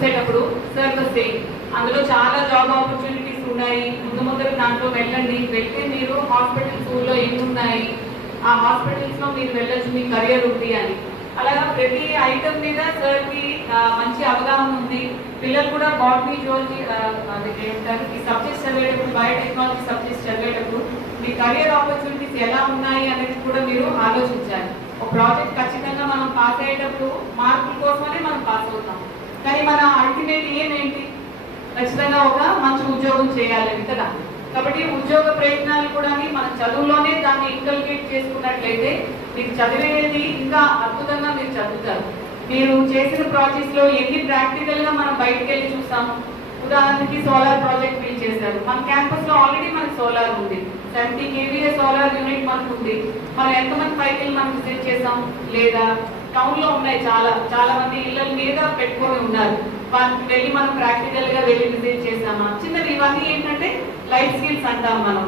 చూసేటప్పుడు సార్ వస్తే అందులో చాలా జాబ్ ఆపర్చునిటీస్ ఉన్నాయి, ముందు దాంట్లో వెళ్ళండి, వెళ్తే మీరు హాస్పిటల్స్ ఊళ్ళో ఎన్ని ఉన్నాయి, ఆ హాస్పిటల్స్లో మీరు వెళ్ళొచ్చు, మీ కెరియర్ ఉంది అని. అలాగా ప్రతి ఐటమ్ మీద సార్కి మంచి అవగాహన ఉంది. పిల్లలు కూడా బాటనీ జువాలజీ ఏమంటారు ఈ సబ్జెక్ట్స్ చదివేటప్పుడు, బయోటెక్నాలజీ సబ్జెక్ట్స్ చదివేటప్పుడు మీ కెరియర్ ఆపర్చునిటీస్ ఎలా ఉన్నాయి అనేది కూడా మీరు ఆలోచించాలి. ఒక ప్రాజెక్ట్ ఖచ్చితంగా మనం పాస్ అయ్యేటప్పుడు మార్కుల కోసమనే మనం పాస్ అవుతాం, కానీ మన అల్టిమేట్ ఏంటి, ఖచ్చితంగా ఒక మంచి ఉద్యోగం చేయాలని కదా. కాబట్టి ఉద్యోగ ప్రయత్నాలు కూడా మనం చదువులోనే దాన్ని ఇంకల్కేట్ చేసుకున్నట్లయితే మీకు చదివేది ఇంకా అద్భుతంగా మీరు చదువుతారు. మీరు చేసిన ప్రాజెక్ట్స్లో ఎన్ని ప్రాక్టికల్గా మనం బయటకు వెళ్ళి చూస్తాము. ఉదాహరణకి సోలార్ ప్రాజెక్ట్ మీరు చేశారు, మన క్యాంపస్లో ఆల్రెడీ మనకి సోలార్ ఉంది, 70 kVA సోలార్ యూనిట్ మనకు ఉంది. మనం ఎంతమంది పైకి మనం విజిట్ చేసాం లేదా? టౌన్లో ఉన్నాయి, చాలా మంది ఇళ్ళ మీద పెట్టుకొని ఉన్నారు, వాళ్ళకి వెళ్ళి మనం ప్రాక్టికల్గా వెళ్ళి విజిట్ చేసామా? చిన్నవి ఇవన్నీ ఏంటంటే లైఫ్ స్కిల్స్ అంటాం మనం.